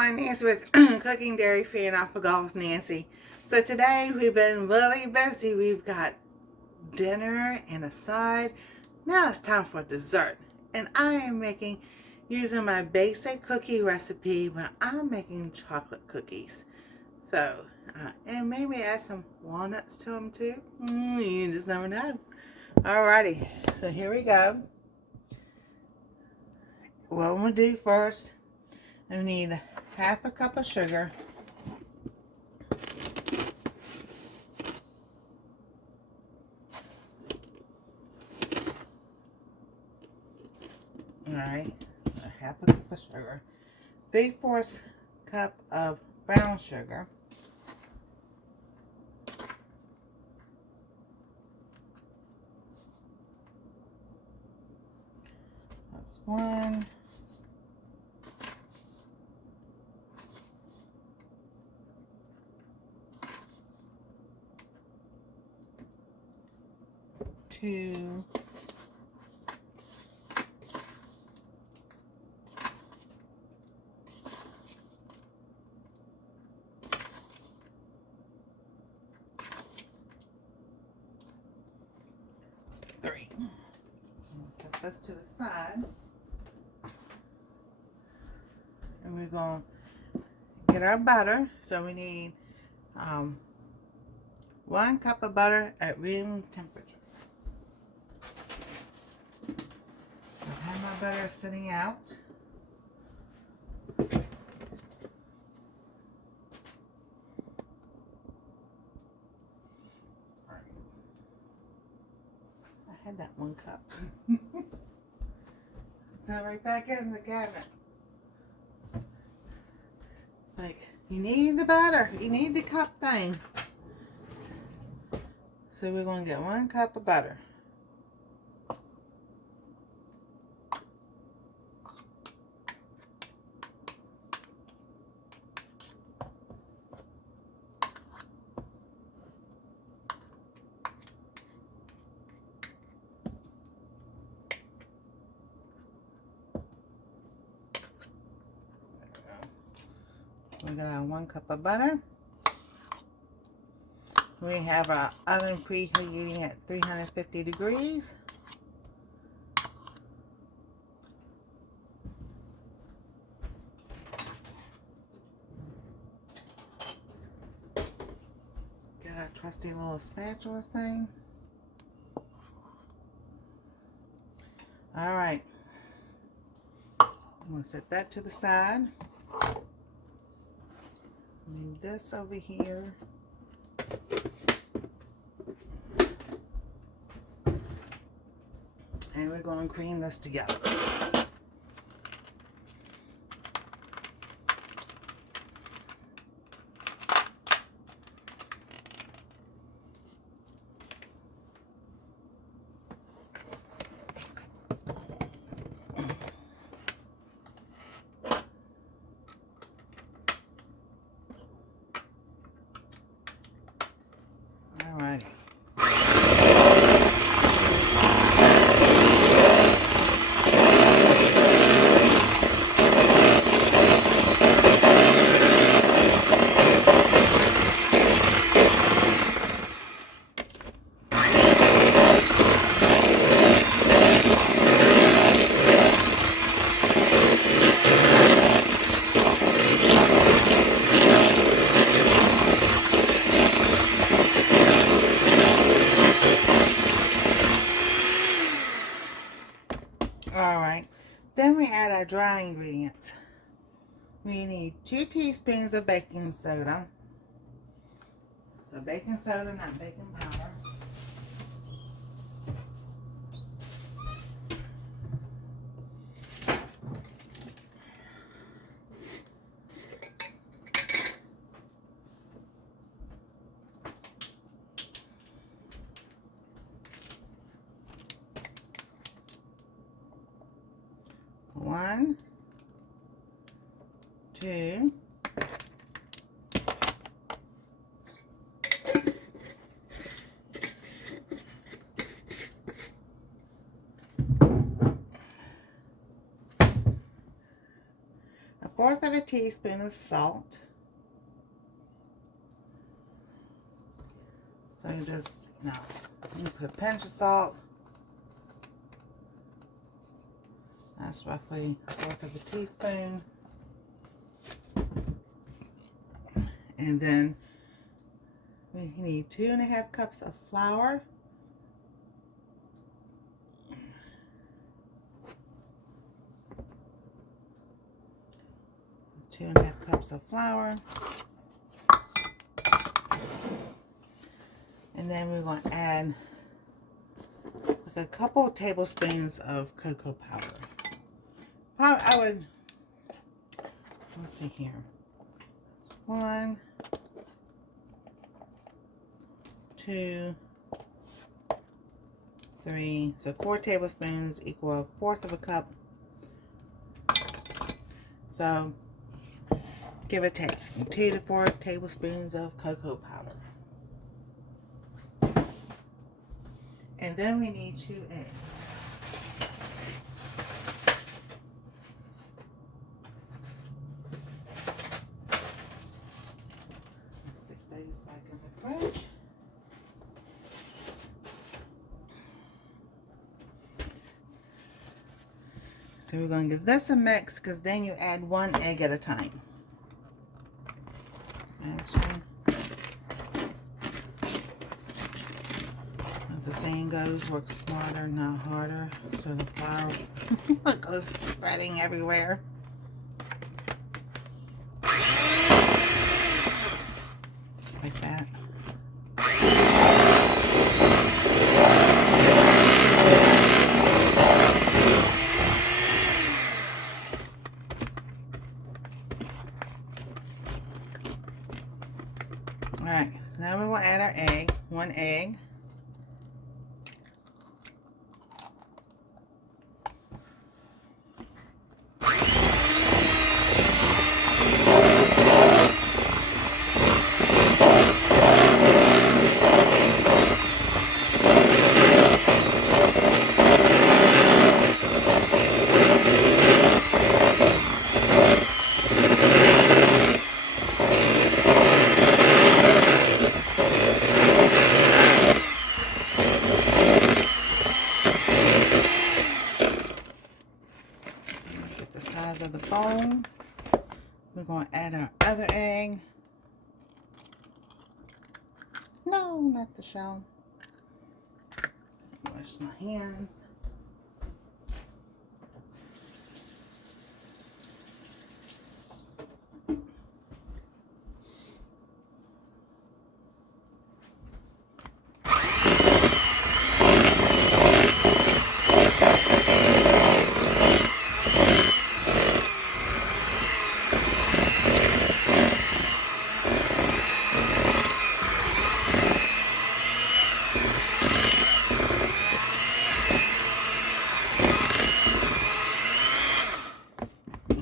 everyone, Nancy with Cooking Dairy Free and Off the Go with Nancy. So today we've been really busy. We've got dinner and a side. Now it's time for dessert. And I am using my basic cookie recipe, but I'm making chocolate cookies. So, and maybe add some walnuts to them too. You just never know. Alrighty, so here we go. What I'm going to do first, I need half a cup of sugar. Alright, half a cup of sugar. 3/4 cup of brown sugar. That's 1. 2. 3. So I'm going to set this to the side. And we're going to get our butter. So we need 1 cup of butter at room temperature. I have my butter sitting out. I had that 1 cup. Put it right back in the cabinet. It's like, you need the butter. You need the cup thing. So we're going to get 1 cup of butter. We got our 1 cup of butter. We have our oven preheating at 350 degrees. Get our trusty little spatula thing. Alright. I'm going to set that to the side. Move this over here. And we're going to cream this together. Alrighty. Alright, then we add our dry ingredients. We need 2 teaspoons of baking soda. So baking soda, not baking powder. One, 2, 1/4 1/4 of a teaspoon of salt. So you just, you put a pinch of salt. That's roughly 1/4 of a teaspoon. And then we need 2½ cups of flour. 2½ cups of flour. And then we're going to add like a couple tablespoons of cocoa powder. I would, let's see here. 1, 2, 3. So 4 tablespoons equal 1/4 of a cup. So give or take 2 to 4 tablespoons of cocoa powder. And then we need 2 eggs. Let's stick these back in the fridge. So we're going to give this a mix, because then you add 1 egg at a time. Actually, as the saying goes, work smarter, not harder. So the flour goes spreading everywhere. Like that. Alright, so now we will add our egg, 1 egg. Of the bowl. We're going to add our other egg. No, not the shell. Wash my hands.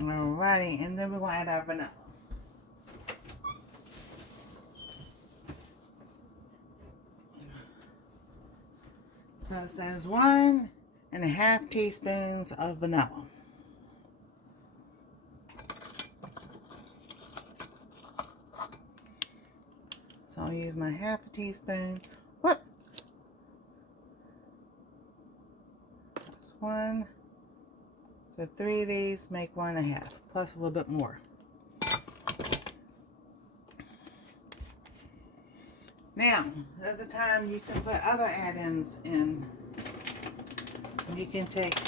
Alrighty, and then we're going to add our vanilla. So it says 1½ teaspoons of vanilla. So I'll use my 1/2 teaspoon. What? That's 1. So 3 of these make 1½ plus a little bit more. Now, there's a time you can put other add-ins in. You can take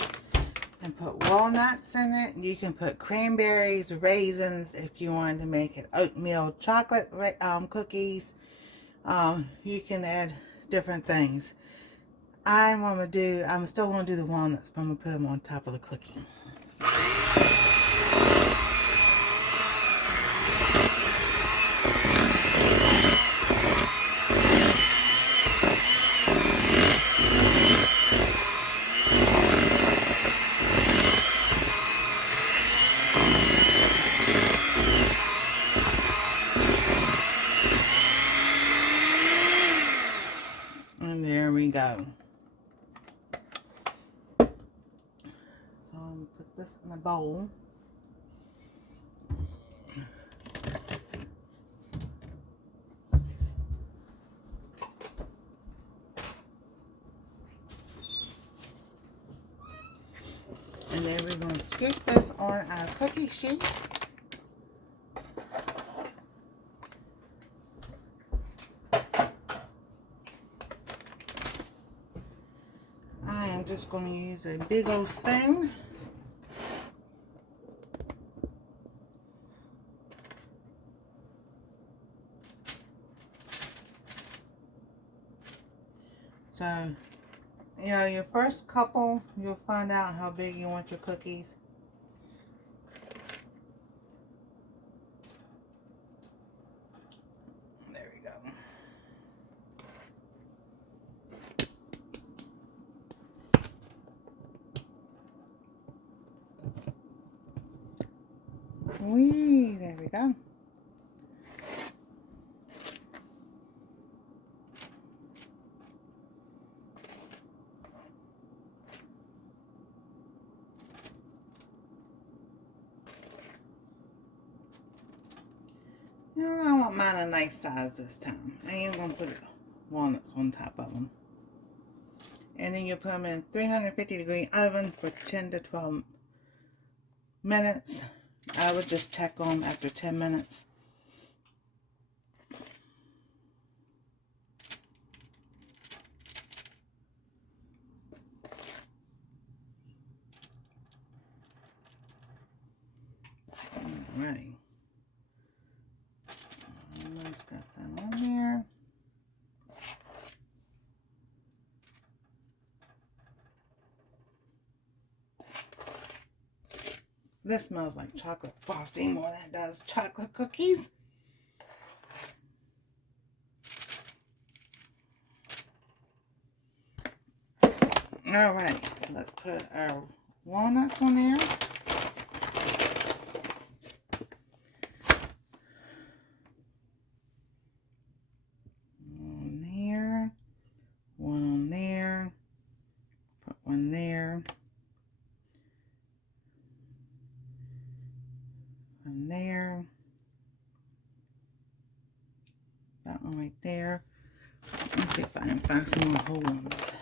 and put walnuts in it. You can put cranberries, raisins, if you wanted to make it oatmeal chocolate cookies. You can add different things. I'm still going to do the walnuts, but I'm going to put them on top of the cookie. And there we go. So I'm going to put this in a bowl. And then we're going to stick this on our cookie sheet. I am just going to use a big old spoon. So, you know, your first couple, you'll find out how big you want your cookies. There we go. Whee, there we go. I want mine a nice size this time. I am going to put walnuts on top of them. And then you put them in 350-degree oven for 10 to 12 minutes. I would just check on after 10 minutes. Alright. Almost got that on there. This smells like chocolate frosting more than it does chocolate cookies. Alright, so let's put our walnuts on there. One here, one on there, put one there, one there, that one right there. Let's see if I can find some more whole ones.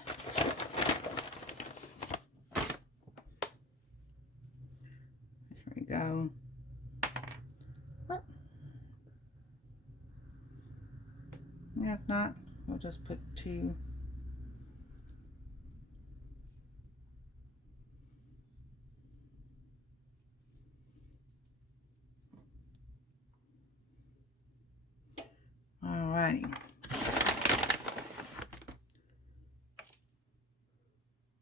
There we go. What? If not, we'll just put two. Alrighty.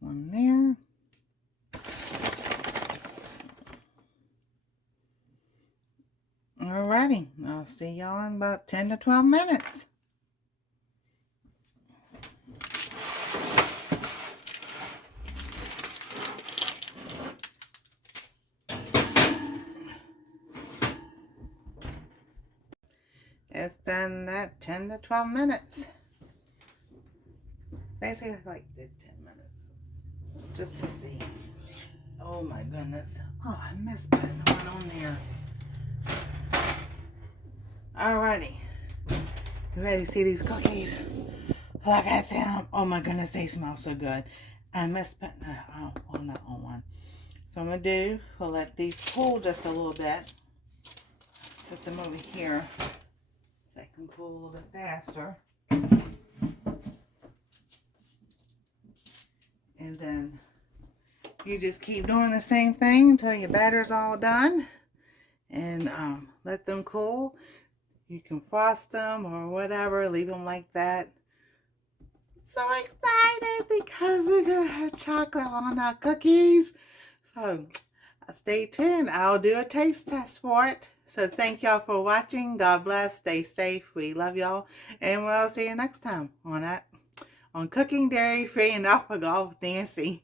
One there. Alrighty, I'll see y'all in about 10 to 12 minutes. It's been that 10 to 12 minutes. Basically like did 10 minutes. Just to see. Oh my goodness. Oh, I missed putting one on there. Alrighty. You ready to see these cookies? Look at them. Oh my goodness, they smell so good. I missed putting walnut on one. So I'm going to do, we'll let these cool just a little bit. Set them over here so they can cool a little bit faster. And then you just keep doing the same thing until your batter's all done. And let them cool. You can frost them or whatever. Leave them like that. So excited because we're going to have chocolate walnut cookies. So stay tuned. I'll do a taste test for it. So thank y'all for watching. God bless. Stay safe. We love y'all. And we'll see you next time on Cooking Dairy Free and Alpha Golf with Nancy.